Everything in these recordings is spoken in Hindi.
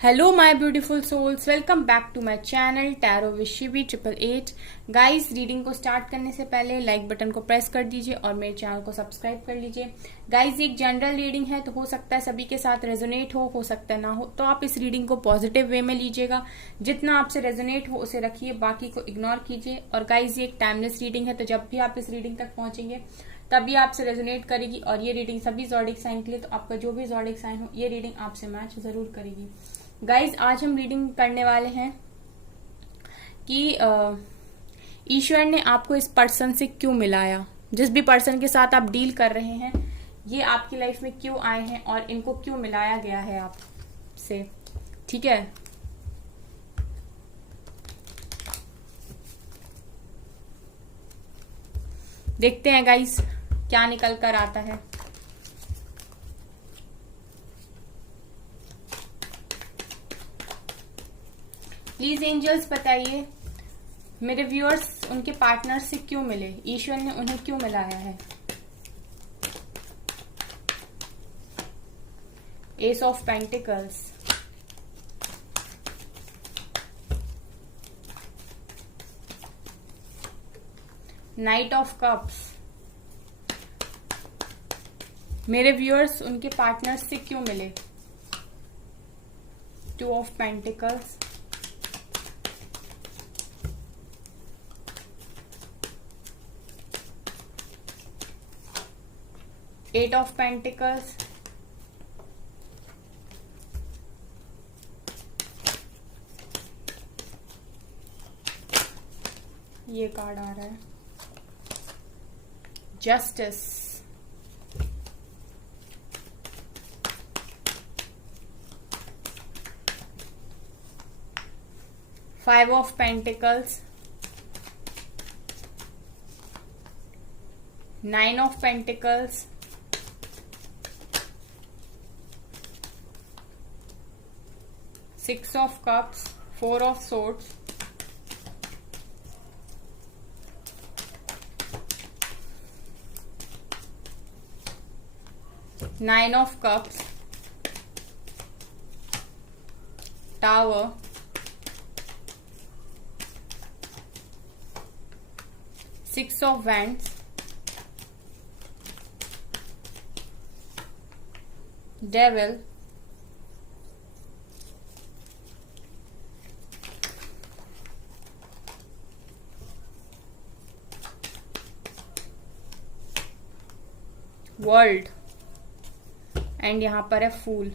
Hello my beautiful souls, welcome back to my channel tarot with Shivi 888। Guys, reading को स्टार्ट करने से पहले लाइक बटन को प्रेस कर दीजिए और मेरे चैनल को सब्सक्राइब कर लीजिए। गाइस, एक जनरल रीडिंग है तो हो सकता है सभी के साथ रेजोनेट हो सकता है ना हो, तो आप इस रीडिंग को पॉजिटिव वे में लीजिएगा। जितना आपसे रेजोनेट हो उसे रखिए, बाकी को इग्नोर कीजिए। और गाइस, ये एक टाइमलेस रीडिंग है, तो जब भी आप इस रीडिंग तक पहुंचेंगे तभी आपसे रेजोनेट करेगी। और ये रीडिंग सभी ज़ोडिक साइन के लिए, तो आपका जो भी ज़ोडिक साइन हो ये रीडिंग आपसे मैच जरूर करेगी। गाइज, आज हम रीडिंग करने वाले हैं कि ईश्वर ने आपको इस पर्सन से क्यों मिलाया। जिस भी पर्सन के साथ आप डील कर रहे हैं, ये आपकी लाइफ में क्यों आए हैं और इनको क्यों मिलाया गया है आपसे। ठीक है, देखते हैं गाइज क्या निकल कर आता है। प्लीज एंजल्स बताइए मेरे व्यूअर्स उनके पार्टनर से क्यों मिले, ईश्वर ने उन्हें क्यों मिलाया है। Ace of pentacles, knight of cups, मेरे व्यूअर्स उनके पार्टनर से क्यों मिले। Two of pentacles, eight of pentacles, ये कार्ड आ रहा है justice, five of pentacles, nine of pentacles, six of cups, four of swords, nine of cups, tower, six of wands, devil, world, and यहां पर है फूल।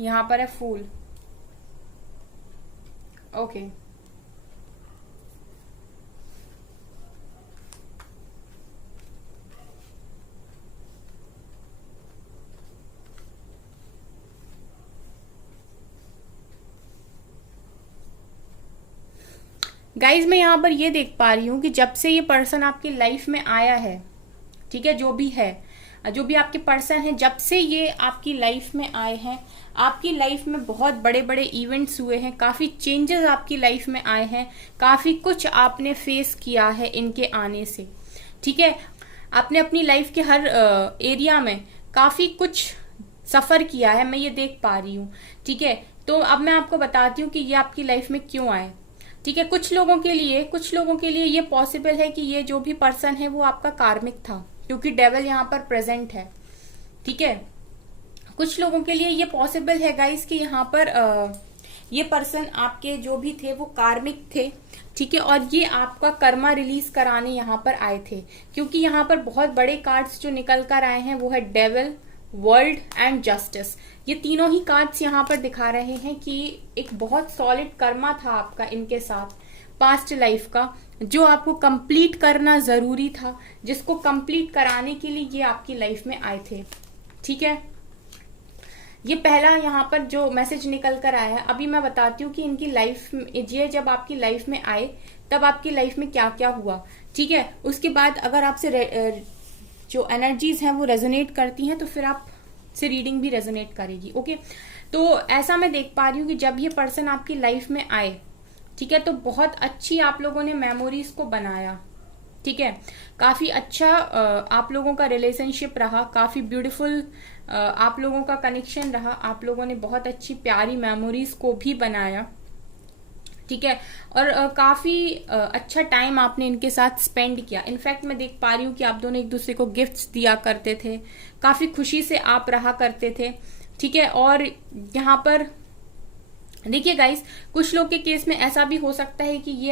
यहां पर है फूल। ओके, गाइज, मैं यहां पर ये देख पा रही हूं कि जब से ये पर्सन आपकी लाइफ में आया है, ठीक है, जो भी है, जो भी आपके पर्सन है, जब से ये आपकी लाइफ में आए हैं, आपकी लाइफ में बहुत बड़े बड़े इवेंट्स हुए हैं, काफी चेंजेस आपकी लाइफ में आए हैं, काफी कुछ आपने फेस किया है इनके आने से। ठीक है, आपने अपनी लाइफ के हर एरिया में काफी कुछ सफर किया है, मैं ये देख पा रही हूँ। ठीक है, तो अब मैं आपको बताती हूँ कि ये आपकी लाइफ में क्यों आए। ठीक है, कुछ लोगों के लिए ये पॉसिबल है कि ये जो भी पर्सन है वो आपका कार्मिक था, क्योंकि डेविल यहाँ पर प्रेजेंट है। ठीक है, कुछ लोगों के लिए ये पॉसिबल है गाइस कि यहाँ पर ये पर्सन आपके जो भी थे वो कार्मिक थे। ठीक है, और ये आपका कर्मा रिलीज कराने यहाँ पर आए थे, क्योंकि यहाँ पर बहुत बड़े कार्ड्स जो निकल कर आए हैं वो है डेविल, वर्ल्ड एंड जस्टिस। ये तीनों ही कार्ड्स यहाँ पर दिखा रहे हैं कि एक बहुत सॉलिड कर्मा था आपका इनके साथ, पास्ट लाइफ का, जो आपको कंप्लीट करना जरूरी था, जिसको कंप्लीट कराने के लिए ये आपकी लाइफ में आए थे। ठीक है, ये पहला यहाँ पर जो मैसेज निकल कर आया है। अभी मैं बताती हूँ कि इनकी लाइफ में, ये जब आपकी लाइफ में आए तब आपकी लाइफ में क्या क्या हुआ। ठीक है, उसके बाद अगर आपसे जो एनर्जीज हैं वो रेजोनेट करती हैं तो फिर आप से रीडिंग भी रेजोनेट करेगी। ओके, तो ऐसा मैं देख पा रही हूँ कि जब ये पर्सन आपकी लाइफ में आए, ठीक है, तो बहुत अच्छी आप लोगों ने मेमोरीज को बनाया। ठीक है, काफी अच्छा आप लोगों का रिलेशनशिप रहा, काफी ब्यूटीफुल आप लोगों का कनेक्शन रहा, आप लोगों ने बहुत अच्छी प्यारी मेमोरीज को भी बनाया, ठीक है। और काफी अच्छा टाइम आपने इनके साथ स्पेंड किया। इनफैक्ट मैं देख पा रही हूँ कि आप दोनों एक दूसरे को गिफ्ट्स दिया करते थे, काफी खुशी से आप रहा करते थे, ठीक है। और यहाँ पर देखिए गाइस, कुछ लोग के केस में ऐसा भी हो सकता है कि ये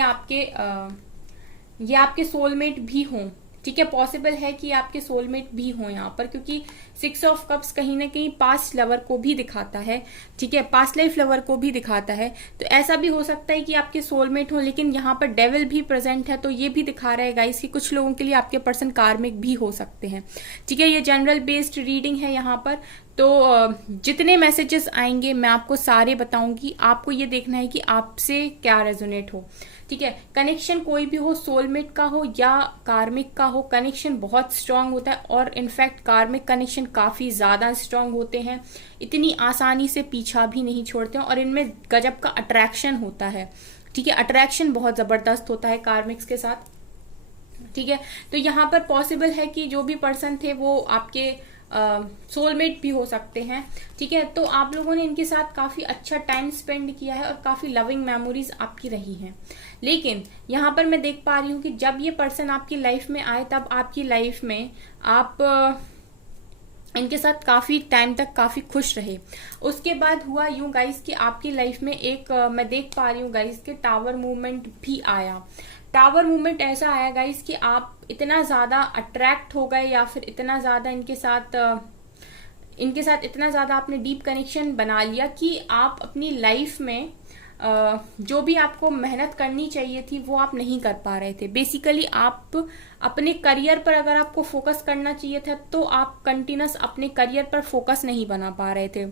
आपके सोलमेट भी हों, ठीक है। पॉसिबल है कि आपके सोलमेट भी हों यहाँ पर, क्योंकि 6 ऑफ कप्स कहीं ना कहीं पास्ट लवर को भी दिखाता है, ठीक है, पास्ट लाइफ लवर को भी दिखाता है। तो ऐसा भी हो सकता है कि आपके सोलमेट हो, लेकिन यहाँ पर डेविल भी प्रेजेंट है, तो ये भी दिखा रहा है गाइस कि कुछ लोगों के लिए आपके पर्सन कार्मिक भी हो सकते हैं, ठीक है। ये जनरल बेस्ड रीडिंग है यहाँ पर, तो जितने मैसेजेस आएंगे मैं आपको सारे बताऊंगी। आपको ये देखना है कि आपसे क्या रेजोनेट हो, ठीक है। कनेक्शन कोई भी हो, सोलमेट का हो या कार्मिक का हो, कनेक्शन बहुत स्ट्रांग होता है, और इनफैक्ट कार्मिक कनेक्शन काफी ज्यादा स्ट्रांग होते हैं, इतनी आसानी से पीछा भी नहीं छोड़ते हैं, और इनमें गजब का अट्रैक्शन होता है, ठीक है। अट्रैक्शन बहुत जबरदस्त होता है कार्मिक्स के साथ, ठीक है। तो यहाँ पर पॉसिबल है कि जो भी पर्सन थे वो आपके सोलमेट भी हो सकते हैं, ठीक है। तो आप लोगों ने इनके साथ काफी अच्छा टाइम स्पेंड किया है और काफी लविंग मेमोरीज आपकी रही हैं। लेकिन यहाँ पर मैं देख पा रही हूँ कि जब ये पर्सन आपकी लाइफ में आए, तब आपकी लाइफ में आप इनके साथ काफी टाइम तक काफी खुश रहे। उसके बाद हुआ यूं गाइस कि आपकी लाइफ में एक मैं देख पा रही हूँ गाइस के टावर मूवमेंट भी आया। टावर मूवमेंट ऐसा आया गाइस कि आप इतना ज्यादा अट्रैक्ट हो गए, या फिर इतना ज्यादा इनके साथ इतना ज्यादा आपने डीप कनेक्शन बना लिया कि आप अपनी लाइफ में जो भी आपको मेहनत करनी चाहिए थी वो आप नहीं कर पा रहे थे। बेसिकली आप अपने करियर पर अगर आपको फोकस करना चाहिए था, तो आप कंटिन्यूस अपने करियर पर फोकस नहीं बना पा रहे थे,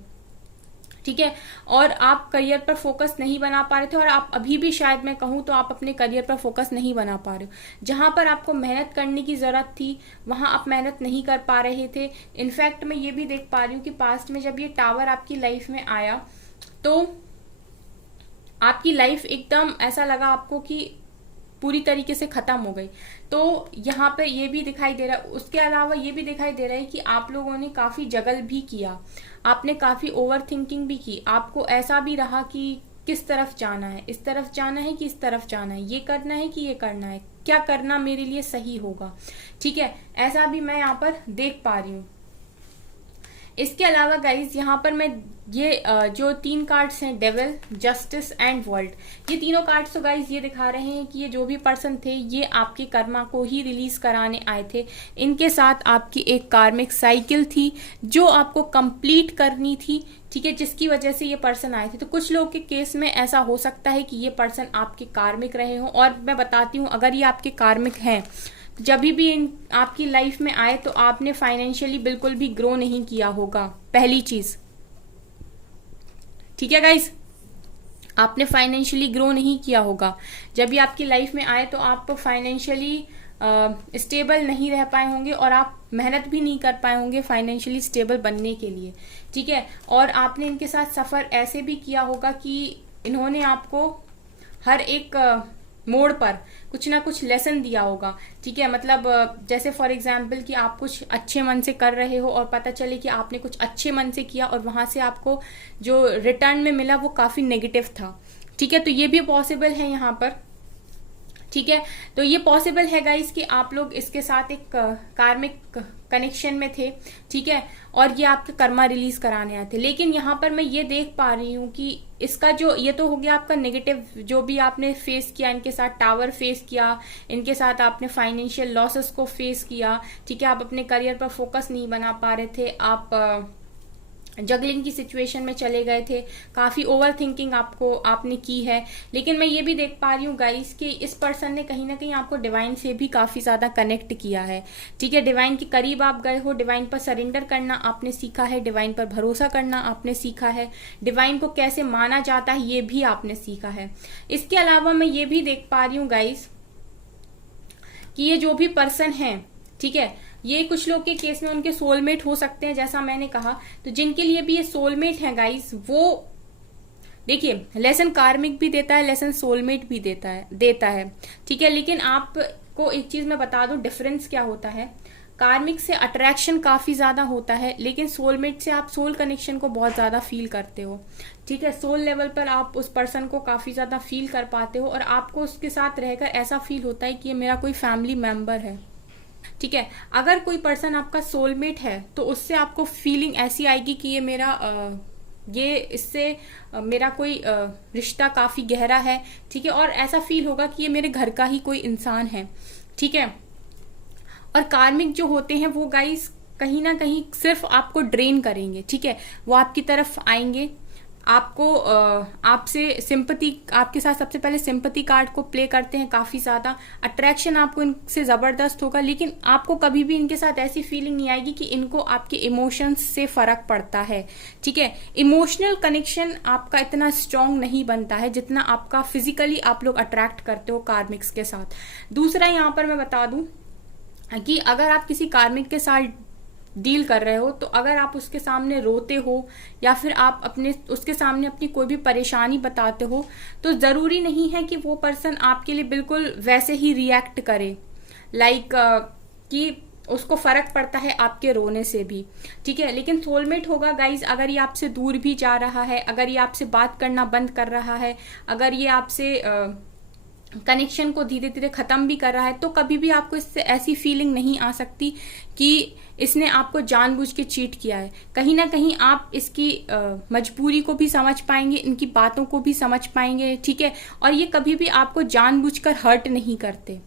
ठीक है। और आप करियर पर फोकस नहीं बना पा रहे थे, और आप अभी भी शायद मैं कहूँ तो आप अपने करियर पर फोकस नहीं बना पा रहे हो। जहां पर आपको मेहनत करने की जरूरत थी वहां आप मेहनत नहीं कर पा रहे थे। इनफैक्ट मैं ये भी देख पा रही हूँ कि पास्ट में जब ये टावर आपकी लाइफ में आया, तो आपकी लाइफ एकदम ऐसा लगा आपको कि पूरी तरीके से खत्म हो गई। तो यहाँ पे ये भी दिखाई दे रहा है। उसके अलावा ये भी दिखाई दे रहा है कि आप लोगों ने काफी जगल भी किया, आपने काफी ओवर थिंकिंग भी की। आपको ऐसा भी रहा कि किस तरफ जाना है, इस तरफ जाना है कि इस तरफ जाना है, ये करना है कि ये करना है, क्या करना मेरे लिए सही होगा, ठीक है। ऐसा भी मैं यहाँ पर देख पा रही हूँ। इसके अलावा गाइज यहाँ पर मैं ये जो 3 कार्ड्स हैं, डेविल, जस्टिस एंड वर्ल्ड, ये तीनों कार्ड्स तो गाइज ये दिखा रहे हैं कि ये जो भी पर्सन थे ये आपके कर्मा को ही रिलीज कराने आए थे। इनके साथ आपकी एक कार्मिक साइकिल थी जो आपको कंप्लीट करनी थी, ठीक है, जिसकी वजह से ये पर्सन आए थे। तो कुछ लोग के केस में ऐसा हो सकता है कि ये पर्सन आपके कार्मिक रहे हो। और मैं बताती हूँ, अगर ये आपके कार्मिक हैं, जब भी इन आपकी लाइफ में आए तो आपने फाइनेंशियली बिल्कुल भी ग्रो नहीं किया होगा, पहली चीज, ठीक है गाइस, आपने फाइनेंशियली ग्रो नहीं किया होगा। जब भी आपकी लाइफ में आए तो आप फाइनेंशियली स्टेबल नहीं रह पाए होंगे, और आप मेहनत भी नहीं कर पाए होंगे फाइनेंशियली स्टेबल बनने के लिए, ठीक है। और आपने इनके साथ सफर ऐसे भी किया होगा कि इन्होंने आपको हर एक मोड़ पर कुछ ना कुछ लेसन दिया होगा, ठीक है। मतलब जैसे फॉर एग्जाम्पल कि आप कुछ अच्छे मन से कर रहे हो और पता चले कि आपने कुछ अच्छे मन से किया और वहां से आपको जो रिटर्न में मिला वो काफी नेगेटिव था, ठीक है। तो ये भी पॉसिबल है यहाँ पर, ठीक है। तो ये पॉसिबल है गाइस कि आप लोग इसके साथ एक कार्मिक कनेक्शन में थे, ठीक है, और ये आपके कर्मा रिलीज कराने आए थे। लेकिन यहाँ पर मैं ये देख पा रही हूँ कि इसका जो ये तो हो गया आपका नेगेटिव, जो भी आपने फेस किया, इनके साथ टावर फेस किया, इनके साथ आपने फाइनेंशियल लॉसेस को फेस किया, ठीक है। आप अपने करियर पर फोकस नहीं बना पा रहे थे, आप जगलिंग की सिचुएशन में चले गए थे, काफी ओवर थिंकिंग आपने की है। लेकिन मैं ये भी देख पा रही हूँ गाइस कि इस पर्सन ने कहीं ना कहीं आपको डिवाइन से भी काफी ज्यादा कनेक्ट किया है, ठीक है। डिवाइन के करीब आप गए हो, डिवाइन पर सरेंडर करना आपने सीखा है, डिवाइन पर भरोसा करना आपने सीखा है, डिवाइन को कैसे माना जाता है ये भी आपने सीखा है। इसके अलावा मैं ये भी देख पा रही हूँ गाइस कि ये जो भी पर्सन है, ठीक है, ये कुछ लोग के केस में उनके सोलमेट हो सकते हैं, जैसा मैंने कहा। तो जिनके लिए भी ये सोलमेट है गाइस, वो देखिए लेसन कार्मिक भी देता है, लेसन सोलमेट भी देता है, ठीक है। लेकिन आप आपको एक चीज मैं बता दूं, डिफरेंस क्या होता है। कार्मिक से अट्रैक्शन काफी ज्यादा होता है, लेकिन सोलमेट से आप सोल कनेक्शन को बहुत ज्यादा फील करते हो। ठीक है, सोल लेवल पर आप उस पर्सन को काफी ज्यादा फील कर पाते हो, और आपको उसके साथ रहकर ऐसा फील होता है कि ये मेरा कोई फैमिली मेंबर है। ठीक है, अगर कोई पर्सन आपका सोलमेट है तो उससे आपको फीलिंग ऐसी आएगी कि ये मेरा ये इससे मेरा कोई रिश्ता काफी गहरा है। ठीक है, और ऐसा फील होगा कि ये मेरे घर का ही कोई इंसान है। ठीक है, और कार्मिक जो होते हैं वो गाइस कहीं ना कहीं सिर्फ आपको ड्रेन करेंगे। ठीक है, वो आपकी तरफ आएंगे, आपको आपसे सिंपैथी, आपके साथ सबसे पहले सिंपैथी कार्ड को प्ले करते हैं काफी ज्यादा। अट्रैक्शन आपको इनसे जबरदस्त होगा, लेकिन आपको कभी भी इनके साथ ऐसी फीलिंग नहीं आएगी कि इनको आपके इमोशंस से फर्क पड़ता है। ठीक है, इमोशनल कनेक्शन आपका इतना स्ट्रांग नहीं बनता है जितना आपका फिजिकली आप लोग अट्रैक्ट करते हो कार्मिक्स के साथ। दूसरा यहाँ पर मैं बता दूं कि अगर आप किसी कार्मिक के साथ डील कर रहे हो, तो अगर आप उसके सामने रोते हो या फिर आप अपने उसके सामने अपनी कोई भी परेशानी बताते हो, तो जरूरी नहीं है कि वो पर्सन आपके लिए बिल्कुल वैसे ही रिएक्ट करे, लाइक कि उसको फर्क पड़ता है आपके रोने से भी। ठीक है, लेकिन सोलमेट होगा गाइज, अगर ये आपसे दूर भी जा रहा है, अगर ये आपसे बात करना बंद कर रहा है, अगर ये आपसे कनेक्शन को धीरे धीरे खत्म भी कर रहा है, तो कभी भी आपको इससे ऐसी फीलिंग नहीं आ सकती कि इसने आपको जानबूझ के चीट किया है। कहीं ना कहीं आप इसकी मजबूरी को भी समझ पाएंगे, इनकी बातों को भी समझ पाएंगे। ठीक है, और ये कभी भी आपको जानबूझकर हर्ट नहीं करते।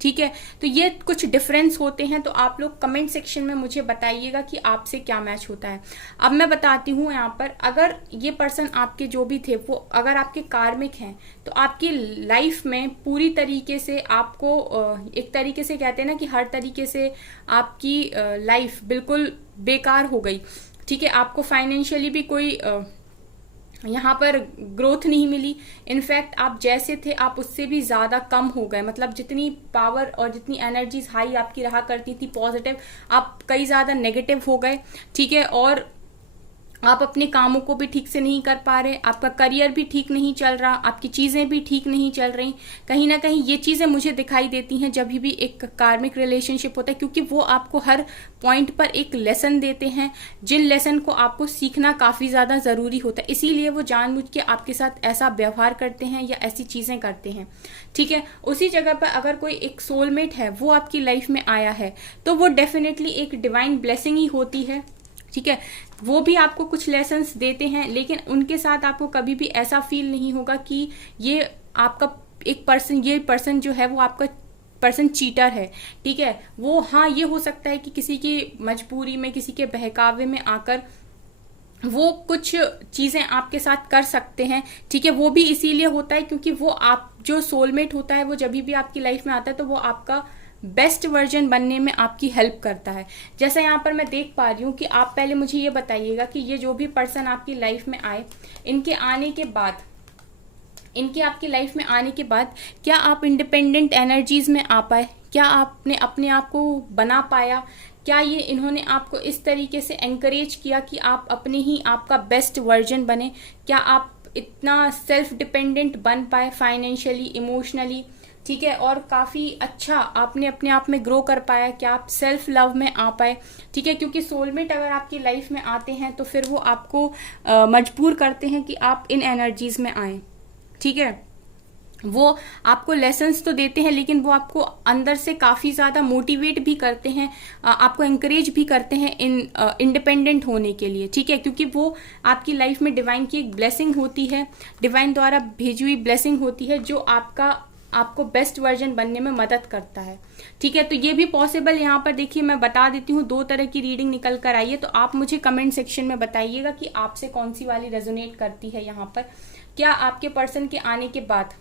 ठीक है, तो ये कुछ डिफरेंस होते हैं, तो आप लोग कमेंट सेक्शन में मुझे बताइएगा कि आपसे क्या मैच होता है। अब मैं बताती हूँ यहाँ पर, अगर ये पर्सन आपके जो भी थे वो अगर आपके कार्मिक हैं, तो आपकी लाइफ में पूरी तरीके से आपको एक तरीके से कहते हैं ना कि हर तरीके से आपकी लाइफ बिल्कुल बेकार हो गई। ठीक है, आपको फाइनेंशियली भी कोई यहाँ पर ग्रोथ नहीं मिली। इनफैक्ट आप जैसे थे आप उससे भी ज्यादा कम हो गए, मतलब जितनी पावर और जितनी एनर्जीज हाई आपकी रहा करती थी पॉजिटिव, आप कई ज्यादा नेगेटिव हो गए। ठीक है, और आप अपने कामों को भी ठीक से नहीं कर पा रहे, आपका करियर भी ठीक नहीं चल रहा, आपकी चीजें भी ठीक नहीं चल रही। कहीं ना कहीं ये चीजें मुझे दिखाई देती हैं जब भी एक कार्मिक रिलेशनशिप होता है, क्योंकि वो आपको हर पॉइंट पर एक लेसन देते हैं, जिन लेसन को आपको सीखना काफी ज्यादा जरूरी होता है। इसीलिए वो जानबूझ के आपके साथ ऐसा व्यवहार करते हैं या ऐसी चीजें करते हैं। ठीक है, उसी जगह पर अगर कोई एक सोलमेट है वो आपकी लाइफ में आया है, तो वो डेफिनेटली एक डिवाइन ब्लेसिंग ही होती है। ठीक है, वो भी आपको कुछ लेसन्स देते हैं, लेकिन उनके साथ आपको कभी भी ऐसा फील नहीं होगा कि ये आपका एक पर्सन, ये पर्सन जो है वो आपका पर्सन चीटर है। ठीक है, वो हाँ ये हो सकता है कि किसी की मजबूरी में, किसी के बहकावे में आकर वो कुछ चीजें आपके साथ कर सकते हैं। ठीक है, वो भी इसीलिए होता है क्योंकि वो आप जो सोलमेट होता है वो जब भी आपकी लाइफ में आता है तो वो आपका बेस्ट वर्जन बनने में आपकी हेल्प करता है। जैसा यहाँ पर मैं देख पा रही हूँ कि आप पहले मुझे ये बताइएगा कि ये जो भी पर्सन आपकी लाइफ में आए, इनके आने के बाद, इनके आपकी लाइफ में आने के बाद क्या आप इंडिपेंडेंट एनर्जीज में आ पाए? क्या आपने अपने आप को बना पाया? क्या ये इन्होंने आपको इस तरीके से एनकरेज किया कि आप अपने ही आपका बेस्ट वर्जन बने? क्या आप इतना सेल्फ डिपेंडेंट बन पाए फाइनेंशियली, इमोशनली? ठीक है, और काफी अच्छा आपने अपने आप में ग्रो कर पाया, क्या आप सेल्फ लव में आ पाए? ठीक है, क्योंकि सोलमेट अगर आपकी लाइफ में आते हैं तो फिर वो आपको मजबूर करते हैं कि आप इन एनर्जीज में आए। ठीक है, वो आपको लेसन्स तो देते हैं, लेकिन वो आपको अंदर से काफी ज्यादा मोटिवेट भी करते हैं, आपको एंकरेज भी करते हैं इन इंडिपेंडेंट होने के लिए। ठीक है, क्योंकि वो आपकी लाइफ में डिवाइन की एक ब्लेसिंग होती है, डिवाइन द्वारा भेजी हुई ब्लेसिंग होती है जो आपको बेस्ट वर्जन बनने में मदद करता है। ठीक है, तो ये भी पॉसिबल यहाँ पर देखिए मैं बता देती हूँ, 2 तरह की रीडिंग निकल कर आई है, तो आप मुझे कमेंट सेक्शन में बताइएगा कि आपसे कौन सी वाली रेजोनेट करती है। यहाँ पर क्या आपके पर्सन के आने के बाद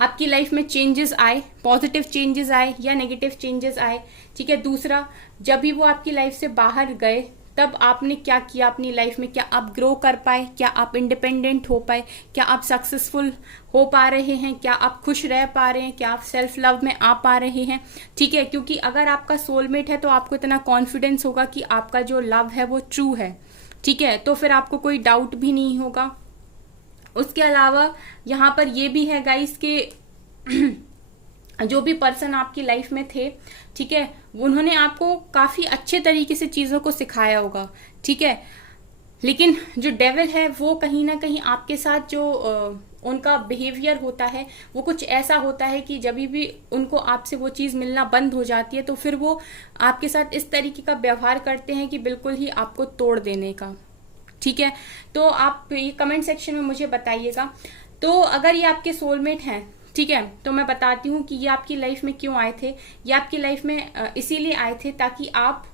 आपकी लाइफ में चेंजेस आए, पॉजिटिव चेंजेस आए या नेगेटिव चेंजेस आए? ठीक है, दूसरा, जब भी वो आपकी लाइफ से बाहर गए तब आपने क्या किया अपनी लाइफ में? क्या आप ग्रो कर पाए? क्या आप इंडिपेंडेंट हो पाए? क्या आप सक्सेसफुल हो पा रहे हैं? क्या आप खुश रह पा रहे हैं? क्या आप सेल्फ लव में आ पा रहे हैं? ठीक है, क्योंकि अगर आपका सोलमेट है तो आपको इतना कॉन्फिडेंस होगा कि आपका जो लव है वो ट्रू है। ठीक है, तो फिर आपको कोई डाउट भी नहीं होगा। उसके अलावा यहाँ पर ये भी है गाइस के जो भी पर्सन आपकी लाइफ में थे, ठीक है, उन्होंने आपको काफी अच्छे तरीके से चीजों को सिखाया होगा, ठीक है। लेकिन जो डेविल है वो कहीं ना कहीं आपके साथ जो उनका बिहेवियर होता है वो कुछ ऐसा होता है कि जब भी उनको आपसे वो चीज़ मिलना बंद हो जाती है तो फिर वो आपके साथ इस तरीके का व्यवहार करते हैं कि बिल्कुल ही आपको तोड़ देने का, ठीक है। तो आप ये कमेंट सेक्शन में मुझे बताइएगा। तो अगर ये आपके सोलमेट हैं, ठीक है, तो मैं बताती हूँ कि ये आपकी लाइफ में क्यों आए थे। ये आपकी लाइफ में इसीलिए आए थे ताकि आप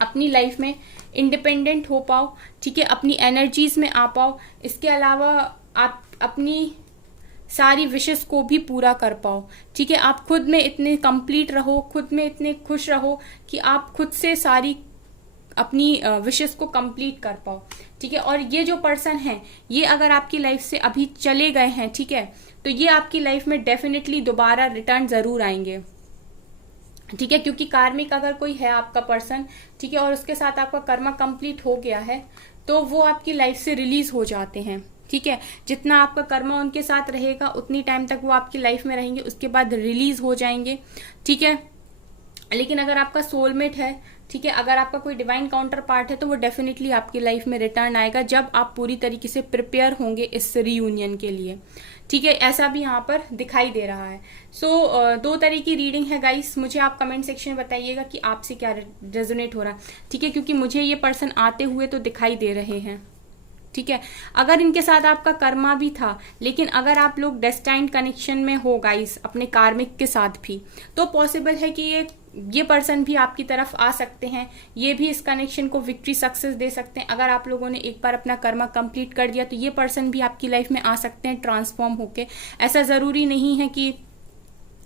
अपनी लाइफ में इंडिपेंडेंट हो पाओ, ठीक है, अपनी एनर्जीज में आ पाओ। इसके अलावा आप अपनी सारी विशेस को भी पूरा कर पाओ, ठीक है। आप खुद में इतने कंप्लीट रहो, खुद में इतने खुश रहो कि आप खुद से सारी अपनी विशेस को कंप्लीट कर पाओ, ठीक है। और ये जो पर्सन है ये अगर आपकी लाइफ से अभी चले गए हैं, ठीक है, तो ये आपकी लाइफ में डेफिनेटली दोबारा रिटर्न जरूर आएंगे, ठीक है। क्योंकि कार्मिक अगर कोई है आपका पर्सन, ठीक है, और उसके साथ आपका कर्मा कंप्लीट हो गया है तो वो आपकी लाइफ से रिलीज हो जाते हैं, ठीक है। जितना आपका कर्मा उनके साथ रहेगा उतनी टाइम तक वो आपकी लाइफ में रहेंगे, उसके बाद रिलीज हो जाएंगे, ठीक है। लेकिन अगर आपका सोलमेट है, ठीक है, अगर आपका कोई डिवाइन काउंटर पार्ट है तो वो डेफिनेटली आपकी लाइफ में रिटर्न आएगा जब आप पूरी तरीके से प्रिपेयर होंगे इस रीयूनियन के लिए, ठीक है। ऐसा भी यहाँ पर दिखाई दे रहा है। सो 2 तरह की रीडिंग है गाइस। मुझे आप कमेंट सेक्शन में बताइएगा कि आपसे क्या रेजोनेट हो रहा है, ठीक है, क्योंकि मुझे ये पर्सन आते हुए तो दिखाई दे रहे हैं, ठीक है। अगर इनके साथ आपका कर्मा भी था, लेकिन अगर आप लोग डेस्टाइन्ड कनेक्शन में हो गाइस अपने कार्मिक के साथ भी, तो पॉसिबल है कि ये पर्सन भी आपकी तरफ आ सकते हैं, ये भी इस कनेक्शन को विक्ट्री सक्सेस दे सकते हैं। अगर आप लोगों ने एक बार अपना कर्मा कंप्लीट कर दिया तो ये पर्सन भी आपकी लाइफ में आ सकते हैं ट्रांसफॉर्म होके। ऐसा जरूरी नहीं है कि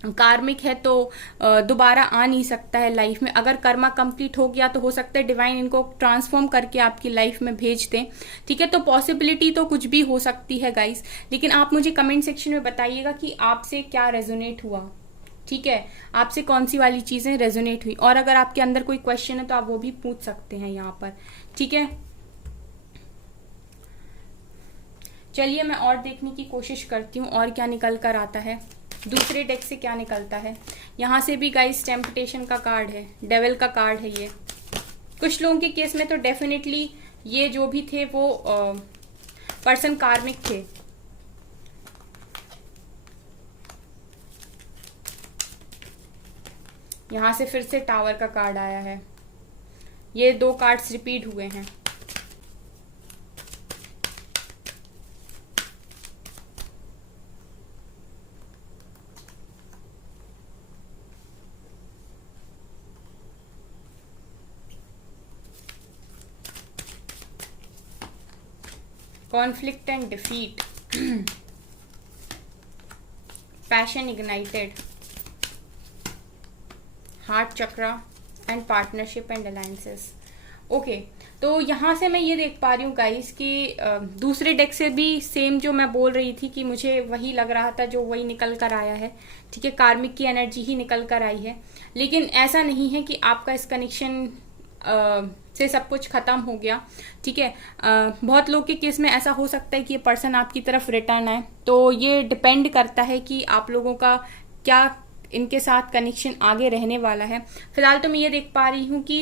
कार्मिक है तो दोबारा आ नहीं सकता है लाइफ में। अगर कर्मा कंप्लीट हो गया तो हो सकता है डिवाइन इनको ट्रांसफॉर्म करके आपकी लाइफ में भेज दें, ठीक है। तो पॉसिबिलिटी तो कुछ भी हो सकती है गाइस। लेकिन आप मुझे कमेंट सेक्शन में बताइएगा कि आपसे क्या रेजोनेट हुआ, ठीक है, आपसे कौन सी वाली चीजें रेजोनेट हुई। और अगर आपके अंदर कोई क्वेश्चन है तो आप वो भी पूछ सकते हैं यहाँ पर, ठीक है। चलिए मैं और देखने की कोशिश करती हूँ और क्या निकल कर आता है, दूसरे डेक से क्या निकलता है। यहाँ से भी गाइस टेम्पटेशन का कार्ड है, डेविल का कार्ड है ये। कुछ लोगों के केस में तो डेफिनेटली ये जो भी थे वो पर्सन कार्मिक थे। यहाँ से फिर से टावर का कार्ड आया है। ये 2 कार्ड्स रिपीट हुए हैं। Conflict and defeat, passion ignited, heart chakra and partnership and alliances. Okay, तो यहाँ से मैं ये देख पा रही हूँ गाइस कि दूसरे डेक से भी सेम जो मैं बोल रही थी कि मुझे वही लग रहा था, जो वही निकल कर आया है, ठीक है। कार्मिक की एनर्जी ही निकल कर आई है। लेकिन ऐसा नहीं है कि आपका इस कनेक्शन से सब कुछ खत्म हो गया, ठीक है। बहुत लोग के केस में ऐसा हो सकता है कि ये पर्सन आपकी तरफ रिटर्न आए, तो ये डिपेंड करता है कि आप लोगों का क्या इनके साथ कनेक्शन आगे रहने वाला है। फिलहाल तो मैं ये देख पा रही हूँ कि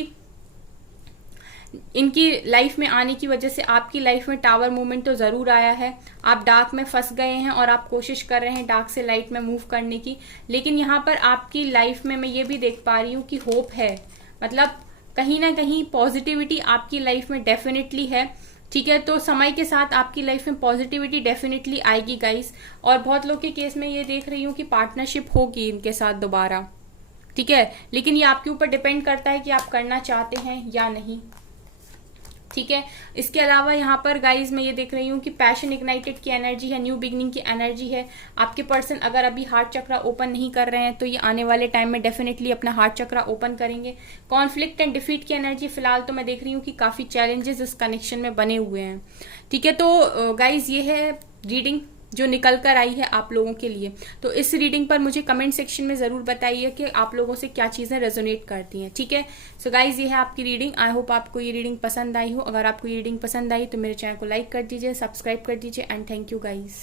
इनकी लाइफ में आने की वजह से आपकी लाइफ में टावर मूवमेंट तो जरूर आया है। आप डार्क में फंस गए हैं और आप कोशिश कर रहे हैं डार्क से लाइट में मूव करने की। लेकिन यहाँ पर आपकी लाइफ में मैं ये भी देख पा रही हूँ कि होप है, मतलब कहीं ना कहीं पॉजिटिविटी आपकी लाइफ में डेफिनेटली है, ठीक है। तो समय के साथ आपकी लाइफ में पॉजिटिविटी डेफिनेटली आएगी गाइस। और बहुत लोग के केस में ये देख रही हूँ कि पार्टनरशिप होगी इनके साथ दोबारा, ठीक है। लेकिन ये आपके ऊपर डिपेंड करता है कि आप करना चाहते हैं या नहीं, ठीक है। इसके अलावा यहाँ पर गाइज मैं ये देख रही हूँ कि पैशन इग्नाइटेड की एनर्जी है, न्यू बिगनिंग की एनर्जी है। आपके पर्सन अगर अभी हार्ट चक्रा ओपन नहीं कर रहे हैं तो ये आने वाले टाइम में डेफिनेटली अपना हार्ट चक्रा ओपन करेंगे। कॉन्फ्लिक्ट एंड डिफीट की एनर्जी फिलहाल तो मैं देख रही हूँ कि काफी चैलेंजेस इस कनेक्शन में बने हुए हैं, ठीक है। तो गाइज ये है रीडिंग जो निकल कर आई है आप लोगों के लिए। तो इस रीडिंग पर मुझे कमेंट सेक्शन में जरूर बताइए कि आप लोगों से क्या चीजें रेजोनेट करती हैं, ठीक है। सो गाइज ये है आपकी रीडिंग। आई होप आपको ये रीडिंग पसंद आई हो। अगर आपको ये रीडिंग पसंद आई तो मेरे चैनल को लाइक कर दीजिए, सब्सक्राइब कर दीजिए एंड थैंक यू गाइज।